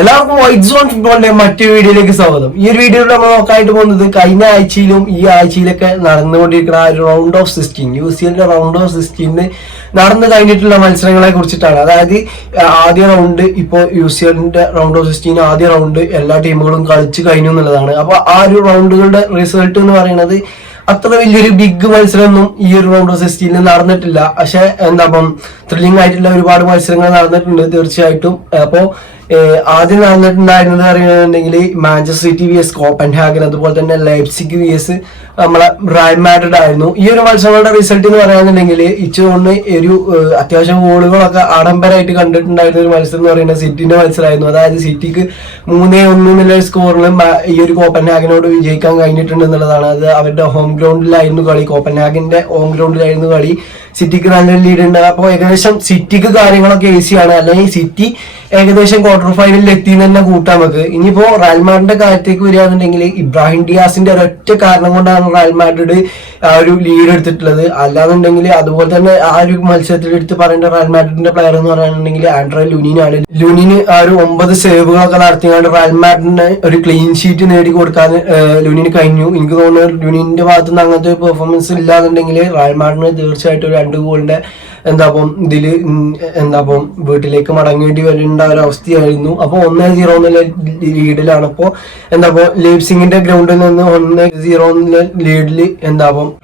എല്ലാവർക്കും white zone ഫുട്ബോളിന്റെ മറ്റൊരു വീഡിയോയിലേക്ക് സ്വാഗതം. ഈ ഒരു വീഡിയോയിൽ നമ്മൾ നോക്കാനായിട്ട് പോകുന്നത് കഴിഞ്ഞ ആഴ്ചയിലും ഈ ആഴ്ചയിലൊക്കെ നടന്നുകൊണ്ടിരിക്കുന്ന ആ ഒരു round of 16 UCL round of 16 നടന്നു കഴിഞ്ഞിട്ടുള്ള മത്സരങ്ങളെ കുറിച്ചിട്ടാണ്. അതായത് ആദ്യ റൗണ്ട് ഇപ്പോൾ UCL റൗണ്ട് ഓഫ് 16 ആദ്യ റൗണ്ട് എല്ലാ ടീമുകളും കളിച്ചു കഴിഞ്ഞു എന്നുള്ളതാണ്. അപ്പൊ ആ ഒരു റൗണ്ടുകളുടെ റിസൾട്ട് എന്ന് പറയുന്നത് അത്ര വലിയൊരു ബിഗ് മത്സരമൊന്നും ഈ ഒരു റൗണ്ട് ഓഫ് 16 നടന്നിട്ടില്ല. പക്ഷെ ത്രില്ലിംഗ് ആയിട്ടുള്ള ഒരുപാട് മത്സരങ്ങൾ നടന്നിട്ടുണ്ട് തീർച്ചയായിട്ടും. അപ്പോ ആദ്യം നടന്നിട്ടുണ്ടായിരുന്നത് പറയുകയാണെന്നുണ്ടെങ്കിൽ മാഞ്ചസ്റ്റർ സിറ്റി VS കോപ്പൻഹാഗൻ, അതുപോലെ തന്നെ ലൈപ്സിഗ് VS നമ്മളെ റയൽ മാഡ്രിഡ് ആയിരുന്നു. ഈ ഒരു മത്സരങ്ങളുടെ റിസൾട്ട് എന്ന് പറയുകയാണെന്നുണ്ടെങ്കിൽ ഇച്ചുകൊണ്ട് ഒരു അത്യാവശ്യം ഗോളുകളൊക്കെ ആഡംബരമായിട്ട് കണ്ടിട്ടുണ്ടായിരുന്ന ഒരു മത്സരം എന്ന് പറയുന്നത് സിറ്റിന്റെ മത്സരമായിരുന്നു. അതായത് സിറ്റിക്ക് 3-1 എന്നുള്ള സ്കോറിലും ഈ ഒരു കോപ്പൻഹാഗനോട് വിജയിക്കാൻ കഴിഞ്ഞിട്ടുണ്ട് എന്നുള്ളതാണ്. അത് അവരുടെ ഹോം ഗ്രൗണ്ടിലായിരുന്നു കളി, കോപ്പൻഹാഗന്റെ ഹോം ഗ്രൗണ്ടിലായിരുന്നു കളി. സിറ്റിക്ക് നല്ലൊരു ലീഡ് ഉണ്ട്. അപ്പോൾ ഏകദേശം സിറ്റിക്ക് കാര്യങ്ങളൊക്കെ ഈസിയാണ്. അല്ലെങ്കിൽ സിറ്റി ഏകദേശം ക്വാർട്ടർ ഫൈനലിൽ എത്തിയെന്ന് തന്നെ കൂട്ടാൻ നമുക്ക്. ഇനിയിപ്പോ റയൽ മാഡ്രിഡിന്റെ കാര്യത്തേക്ക് വരികയാണെന്നുണ്ടെങ്കിൽ ഇബ്രാഹിം ഡിയാസിന്റെ ഒരൊറ്റ കാരണം കൊണ്ടാണ് റയൽ മാഡ്രിഡ് ആ ഒരു ലീഡ് എടുത്തിട്ടുള്ളത്. അല്ലാന്നുണ്ടെങ്കിൽ അതുപോലെ തന്നെ ആ ഒരു മത്സരത്തിൽ എടുത്ത് പറയേണ്ട റയൽ മാഡ്രിഡിന്റെ പ്ലെയർ എന്ന് പറയുകയാണെന്നുണ്ടെങ്കിൽ ആൻഡ്രേ ലുനിനാണ്. ലുനിന് ആ ഒരു 9 സേവുകളൊക്കെ നടത്തിയാണ് റയൽ മാഡ്രിഡിന് ഒരു ക്ലീൻ ഷീറ്റ് നേടി കൊടുക്കാൻ ലുനിന് കഴിഞ്ഞു. എനിക്ക് തോന്നുന്നു ലുനിന്റെ ഭാഗത്തുനിന്ന് അങ്ങനത്തെ പെർഫോമൻസ് ഇല്ലാന്നുണ്ടെങ്കിൽ റയൽ മാഡ്രിഡിന് തീർച്ചയായിട്ടും 2 ഗോളിന്റെ ഇതില് വീട്ടിലേക്ക് മടങ്ങേണ്ടി വരേണ്ട ഒരു അവസ്ഥയായിരുന്നു. അപ്പൊ 1-0 എന്നുള്ള ലീഡിലാണ്. അപ്പോ ലീപ്സിങ്ങിന്റെ ഗ്രൗണ്ടിൽ നിന്ന് 1-0 എന്നുള്ള ലീഡില്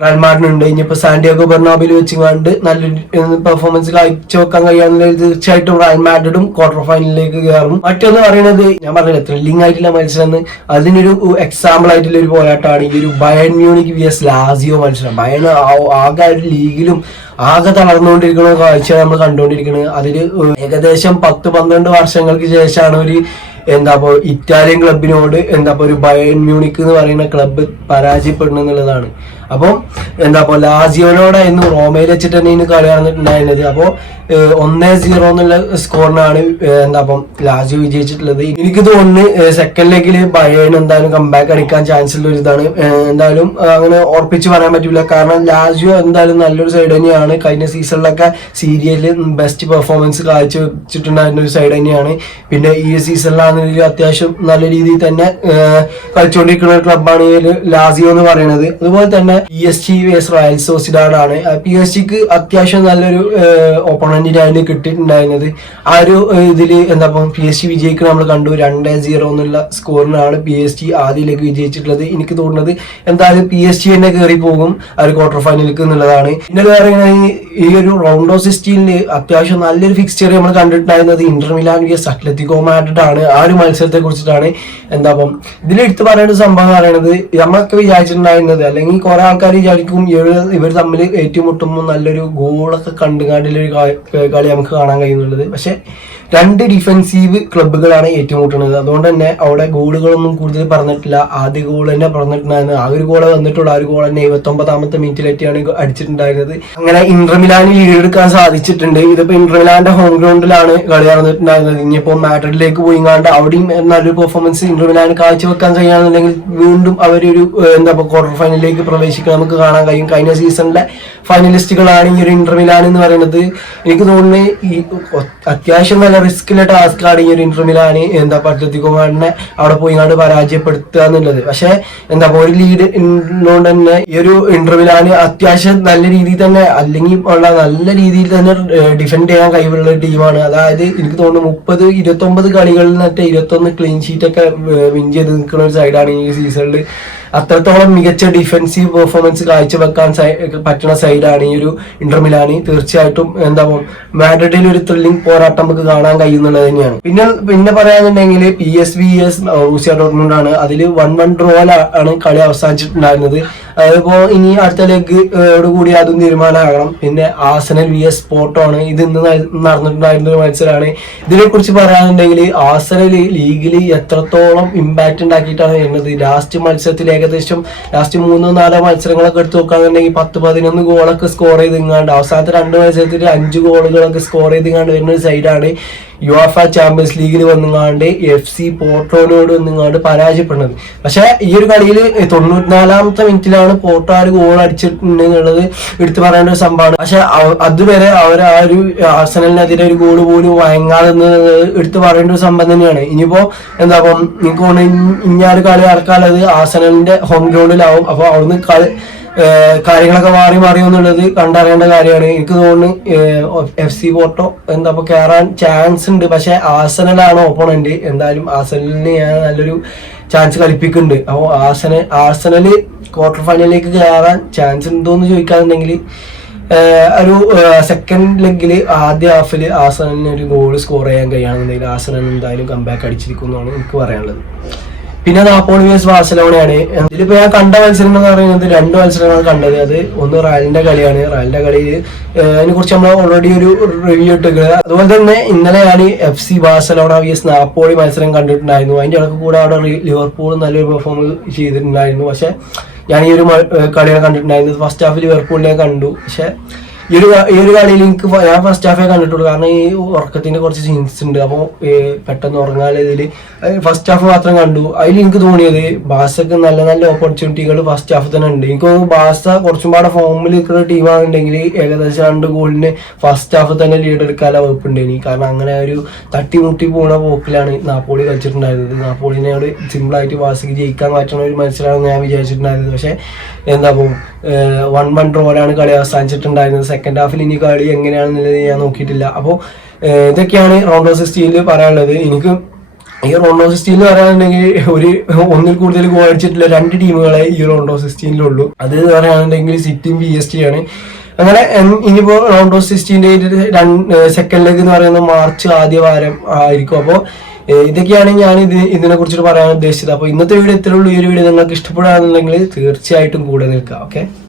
റയൽ മാഡ്രിഡ് ഉണ്ട്. ഇനിയിപ്പോ സാന്റിയാഗോ ബെർണാബിൽ വെച്ചുകൊണ്ട് നല്ലൊരു പെർഫോമൻസ് കാഴ്ചവെക്കാൻ കഴിയാന്നുണ്ടെങ്കിൽ തീർച്ചയായിട്ടും റയൽ മാഡ്രിഡും ക്വാർട്ടർ ഫൈനലിലേക്ക് കയറും. മറ്റൊന്ന് പറയുന്നത് ഞാൻ പറഞ്ഞില്ല ത്രില്ലിംഗ് ആയിട്ടുള്ള മത്സരം, അതിനൊരു എക്സാമ്പിൾ ആയിട്ടുള്ള ഒരു പോരാട്ടമാണ് ഈ ഒരു ബയൺ മ്യൂണിക് VS ലാസിയോ മത്സരം. ബയൺ ആകെ ഒരു ലീഗിലും ആകെ തളർന്നുകൊണ്ടിരിക്കുന്ന കാഴ്ച നമ്മൾ കണ്ടുകൊണ്ടിരിക്കുന്നത്. അതില് ഏകദേശം 10-12 വർഷങ്ങൾക്ക് ശേഷമാണ് ഒരു ഇറ്റാലിയൻ ക്ലബിനോട് ഒരു ബയൺ മ്യൂണിക് എന്ന് പറയുന്ന ക്ലബ്ബ് പരാജയപ്പെടുന്നു എന്നുള്ളതാണ്. അപ്പം ലാസിയോനോടായിരുന്നു റോമയിൽ വെച്ചിട്ട് തന്നെ ഇന്ന് കളി നടന്നിട്ടുണ്ടായിരുന്നത്. അപ്പോൾ 1-0 എന്നുള്ള സ്കോറിനാണ് ലാസിയോ വിജയിച്ചിട്ടുള്ളത്. എനിക്ക് തോന്നുന്നു സെക്കൻഡ് ലെഗിൽ ബയേൺ എന്തായാലും കംബാക്ക് അടിക്കാൻ ചാൻസ് ഉള്ള ഒരു ഇതാണ്. എന്തായാലും അങ്ങനെ ഉറപ്പിച്ച് പറയാൻ പറ്റില്ല. കാരണം ലാസിയോ എന്തായാലും നല്ലൊരു സൈഡ് തന്നെയാണ്. കഴിഞ്ഞ സീസണിലൊക്കെ സീരിയലിൽ ബെസ്റ്റ് പെർഫോമൻസ് കാഴ്ച വെച്ചിട്ടുണ്ടായിരുന്ന ഒരു സൈഡ് തന്നെയാണ്. പിന്നെ ഈ സീസണിലാണെങ്കിലും അത്യാവശ്യം നല്ല രീതിയിൽ തന്നെ കളിച്ചുകൊണ്ടിരിക്കുന്ന ഒരു ക്ലബ്ബാണ് ലാസിയോ എന്ന് പറയുന്നത്. അതുപോലെ തന്നെ PSG VS റയൽ സോസിഡാഡ് ആണ്. PSG അത്യാവശ്യം നല്ലൊരു ഓപ്പണന്റിനായിരുന്നു കിട്ടിയിട്ടുണ്ടായിരുന്നത്. ആ ഒരു ഇതില് PSG വിജയിക്കുന്ന നമ്മൾ കണ്ടു. 2-0 എന്നുള്ള സ്കോറിനാണ് PSG ആദ്യത്തിലേക്ക് വിജയിച്ചിട്ടുള്ളത്. എനിക്ക് തോന്നുന്നത് എന്തായാലും PSG തന്നെ കയറി പോകും ആ ഒരു ക്വാർട്ടർ ഫൈനലിലേക്ക് എന്നുള്ളതാണ്. പിന്നെ പറയുന്നത് ഈ ഒരു റൗണ്ട് ഓഫ് 16 അത്യാവശ്യം നല്ലൊരു ഫിക്സ്ചർ നമ്മൾ കണ്ടിട്ടുണ്ടായിരുന്നത് Inter Milan VS Atletico Madrid ആണ്. ആ ഒരു മത്സരത്തെ കുറിച്ചിട്ടാണ് ഇതിലെടുത്ത് പറയേണ്ട സംഭവം പറയുന്നത്, നമ്മളൊക്കെ വിചാരിച്ചിട്ടുണ്ടായിരുന്നത് അല്ലെങ്കിൽ കുറെ ആൾക്കാർ വിചാരിക്കും ഇവർ തമ്മിൽ ഏറ്റുമുട്ടുമ്പോൾ നല്ലൊരു ഗോളൊക്കെ കണ്ടുകാണ്ടിലൊരു കളി നമുക്ക് കാണാൻ കഴിയുന്നുള്ളത്. പക്ഷെ 2 ഡിഫെൻസീവ് ക്ലബ്ബുകളാണ് ഏറ്റുമുട്ടുന്നത്. അതുകൊണ്ട് തന്നെ അവിടെ ഗോളുകളൊന്നും കൂടുതൽ പറഞ്ഞിട്ടില്ല. ആദ്യ ഗോൾ തന്നെ പറഞ്ഞിട്ടുണ്ടായിരുന്നു. ആ ഒരു ഗോളെ വന്നിട്ടുള്ള ആ ഒരു ഗോൾ തന്നെ 29ാമത്തെ മിനിറ്റിലെത്തിയാണ് അടിച്ചിട്ടുണ്ടായിരുന്നത്. അങ്ങനെ ഇന്റർ മിലാനിൽ ലീഡ് എടുക്കാൻ സാധിച്ചിട്ടുണ്ട്. ഇതിപ്പോ ഇന്റർ മിലാന്റെ ഹോം ഗ്രൗണ്ടിലാണ് കളി നടന്നിട്ടുണ്ടായിരുന്നത്. ഇനിയിപ്പോ മാഡ്രിഡിലേക്ക് പോയിങ്ങാണ്ട് അവിടെയും നല്ലൊരു പെർഫോമൻസ് ഇന്റർ മിലാന് കാഴ്ചവെക്കാൻ കഴിയുകയാണെന്നുണ്ടെങ്കിൽ വീണ്ടും അവരൊരു ക്വാർട്ടർ ഫൈനലിലേക്ക് പ്രവേശിക്കാൻ നമുക്ക് കാണാൻ കഴിയും. കഴിഞ്ഞ സീസണിലെ ഫൈനലിസ്റ്റുകളാണ് ഈ ഒരു ഇന്റർ മിലാൻ എന്ന് പറയുന്നത്. എനിക്ക് തോന്നുന്നത് ഈ അത്യാവശ്യം നല്ല റിസ്കിലെ ടാസ്ക് ആണ് ഈ ഒരു ഇന്റർ മിലാന് അത്ലറ്റിക്കോ മാഡ്രിഡിനെ അവിടെ പോയിങ്ങാണ്ട് പരാജയപ്പെടുത്തുക എന്നുള്ളത്. പക്ഷെ ഒരു ലീഡ് ഉള്ളതുകൊണ്ട് തന്നെ ഈ ഒരു ഇന്റർ മിലാന് അത്യാവശ്യം നല്ല രീതിയിൽ തന്നെ അല്ലെങ്കിൽ നല്ല രീതിയിൽ തന്നെ ഡിഫെൻഡ് ചെയ്യാൻ കഴിവുള്ള ടീമാണ്. അതായത് എനിക്ക് തോന്നുന്നു 29 കളികളിൽ നിന്നിട്ട് 21 ക്ലീൻ ഷീറ്റ് ഒക്കെ വിൻ ചെയ്ത് നിൽക്കുന്ന ഒരു സൈഡാണ് ഈ സീസണിൽ. അത്രത്തോളം മികച്ച ഡിഫെൻസീവ് പെർഫോമൻസ് കാഴ്ചവെക്കാൻ പറ്റുന്ന സൈഡാണ് ഈ ഒരു ഇന്റർ മിലാന്. തീർച്ചയായിട്ടും മാഡ്രിഡിൽ ഒരു ത്രില്ലിംഗ് പോരാട്ടം നമുക്ക് കാണാൻ കഴിയുന്നുള്ളത് തന്നെയാണ്. പിന്നെ പറയാന്നുണ്ടെങ്കിൽ PSV VS ബോറൂസിയ ഡോർട്ട്മുണ്ട് ആണ്. അതിൽ 1-1 ഡ്രോ ആണ് കളി അവസാനിച്ചിട്ടുണ്ടായിരുന്നത്. അതിപ്പോ ഇനി അടുത്ത ലെഗ് കൂടി അതും തീരുമാനമാകണം. പിന്നെ ആർസണൽ VS പോർട്ടോ ആണ്. ഇത് ഇന്ന് നടന്നിട്ടുണ്ടായിരുന്ന ഒരു മത്സരമാണ്. ഇതിനെ കുറിച്ച് പറയാനുണ്ടെങ്കിൽ ആർസണൽ ലീഗിൽ എത്രത്തോളം ഇമ്പാക്ട് ഉണ്ടാക്കിയിട്ടാണ് വരുന്നത്. ലാസ്റ്റ് മത്സരത്തിൽ ഏകദേശം ലാസ്റ്റ് 3-4 മത്സരങ്ങളൊക്കെ എടുത്ത് നോക്കുകയാണെന്നുണ്ടെങ്കിൽ 10-11 ഗോളൊക്കെ സ്കോർ ചെയ്തിങ്ങാണ്ട് അവസാനത്തെ 2 മത്സരത്തിൽ 5 ഗോളുകളൊക്കെ സ്കോർ ചെയ്തിങ്ങാണ്ട് വരുന്ന ഒരു സൈഡാണ് യുഎഫ ചാമ്പ്യൻസ് ലീഗിൽ വന്നുങ്ങാണ്ട് FC പോർട്ടോനോട് വന്നുങ്ങാണ്ട് പരാജയപ്പെടുന്നത്. പക്ഷെ ഈ ഒരു കളിയിൽ 94-ാമത്തെ മിനിറ്റിലാണ് പോർട്ടോ ആ ഒരു ഗോൾ അടിച്ചിട്ടുണ്ട് എന്നുള്ളത് എടുത്തു പറയേണ്ട ഒരു സംഭവമാണ്. പക്ഷെ അതുവരെ അവർ ആ ഒരു ആർസണലിനെതിരെ ഒരു ഗോൾ പോലും വഴങ്ങാതെ എടുത്തു പറയേണ്ട ഒരു സംഭവം തന്നെയാണ്. ഇനിയിപ്പോ എന്താ എനിക്ക് തോന്നുന്നു ഇഞ്ഞാറ് കളി നടക്കാനുള്ളത് ആർസണലിന്റെ ഹോം ഗ്രൗണ്ടിലാവും. അപ്പൊ അവിടുന്ന് കാര്യങ്ങളൊക്കെ മാറി എന്നുള്ളത് കണ്ടറിയേണ്ട കാര്യമാണ്. എനിക്ക് തോന്നുന്നു FC പോർട്ടോ കയറാൻ ചാൻസ് ഉണ്ട്. പക്ഷെ ആർസണലാണ് ഓപ്പോണന്റ്. എന്തായാലും ആർസണലിന് ഞാൻ നല്ലൊരു ചാൻസ് കളിപ്പിക്കുന്നുണ്ട്. അപ്പോൾ ആർസണല് ക്വാർട്ടർ ഫൈനലിലേക്ക് കയറാൻ ചാൻസ് ഉണ്ടോയെന്ന് ചോദിക്കാന്നുണ്ടെങ്കിൽ ഒരു സെക്കൻഡ് ലെഗിൽ ആദ്യ ഹാഫിൽ ആർസണലിന് ഒരു ഗോൾ സ്കോർ ചെയ്യാൻ കഴിയുകയാണെന്നുണ്ടെങ്കിൽ ആർസണൽ എന്തായാലും കംബാക്ക് അടിച്ചിരിക്കുന്നതാണ് എനിക്ക് പറയാനുള്ളത്. പിന്നെ നാപ്പോളി vs ബാർസലോണയാണ്. ഇതിലിപ്പോ ഞാൻ കണ്ട മത്സരം എന്ന് പറയുന്നത് 2 മത്സരങ്ങളാണ് കണ്ടത്. അത് ഒന്ന് റയലിന്റെ കളിയാണ്. റയലിന്റെ കളിയിൽ അതിനെ കുറിച്ച് നമ്മൾ ഓൾറെഡി ഒരു റിവ്യൂ ഇട്ടിരിക്കുന്നത്. അതുപോലെ തന്നെ ഇന്നലെ ഞാൻ FC ബാർസലോണ vs നാപ്പോളി മത്സരം കണ്ടിട്ടുണ്ടായിരുന്നു. അതിന്റെ ഇടയ്ക്ക് കൂടെ അവിടെ ലിവർപൂൾ നല്ലൊരു പെർഫോം ചെയ്തിട്ടുണ്ടായിരുന്നു. പക്ഷെ ഞാൻ ഈ ഒരു കളികൾ കണ്ടിട്ടുണ്ടായിരുന്നു. ഫസ്റ്റ് ഹാഫ് ലിവർപൂളിനെ കണ്ടു. പക്ഷെ ഈ ഒരു കളിയിൽ എനിക്ക് ഞാൻ ഫസ്റ്റ് ഹാഫേ കണ്ടിട്ടുള്ളൂ. കാരണം ഈ ഉറക്കത്തിന്റെ കുറച്ച് സീൻസ് ഉണ്ട്. അപ്പോൾ പെട്ടെന്ന് ഉറങ്ങാൻ ഇതിൽ ഫസ്റ്റ് ഹാഫ് മാത്രം കണ്ടു. അതിൽ എനിക്ക് തോന്നിയത് ബാസക്ക് നല്ല നല്ല ഓപ്പർച്യൂണിറ്റികൾ ഫസ്റ്റ് ഹാഫ് തന്നെ ഉണ്ട്. എനിക്ക് തോന്നുന്നു ബാസ കുറച്ചും പാടെ ഫോമിൽ നിൽക്കുന്ന ടീമാണെന്നുണ്ടെങ്കിൽ ഏകദേശം 2 ഗോളിന് ഫസ്റ്റ് ഹാഫ് തന്നെ ലീഡ് എടുക്കാനുള്ള വകുപ്പുണ്ട്. കാരണം അങ്ങനെ ഒരു തട്ടിമുട്ടി പോണ പോക്കിലാണ് നാപ്പോളി കളിച്ചിട്ടുണ്ടായിരുന്നത്. നാപ്പോളിനോട് സിമ്പിളായിട്ട് ബാസക്ക് ജയിക്കാൻ പറ്റുന്ന ഒരു മത്സരമാണ് ഞാൻ വിചാരിച്ചിട്ടുണ്ടായിരുന്നത്. പക്ഷെ 1-1 ഡ്രോയിലാണ് കളി അവസാനിച്ചിട്ടുണ്ടായിരുന്നത്. സെക്കൻഡ് ഹാഫിൽ ഇനി കളി എങ്ങനെയാണെന്നുള്ളത് ഞാൻ നോക്കിയിട്ടില്ല. അപ്പോൾ ഇതൊക്കെയാണ് റൗണ്ട് ഓഫ് 16 പറയാനുള്ളത്. എനിക്ക് ഈ റൗണ്ട് ഓഫ് 16 പറയാനുണ്ടെങ്കിൽ ഒന്നിൽ കൂടുതൽ ഗോൾ അടിച്ചിട്ടില്ല 2 ടീമുകളെ ഈ റൗണ്ട് ഓഫ് 16 അത് പറയുകയാണെന്നുണ്ടെങ്കിൽ സിറ്റിയും PSG ആണ്. അങ്ങനെ ഇനിയിപ്പോ റൗണ്ട് ഓഫ് 16 സെക്കൻഡ് ലെഗ് എന്ന് പറയുന്നത് മാർച്ച് ആദ്യ വാരം ആയിരിക്കും. അപ്പോൾ ഇതൊക്കെയാണ് ഞാൻ ഇതിനെ കുറിച്ചിട്ട് പറയാൻ ഉദ്ദേശിച്ചത്. അപ്പോൾ ഇന്നത്തെ വീഡിയോ ഇത്രയുള്ളൂ. ഈ ഒരു വീഡിയോ നിങ്ങൾക്ക് ഇഷ്ടപ്പെടുകയാണെന്നുണ്ടെങ്കിൽ തീർച്ചയായിട്ടും കൂടെ നിൽക്കുക. ഓക്കെ.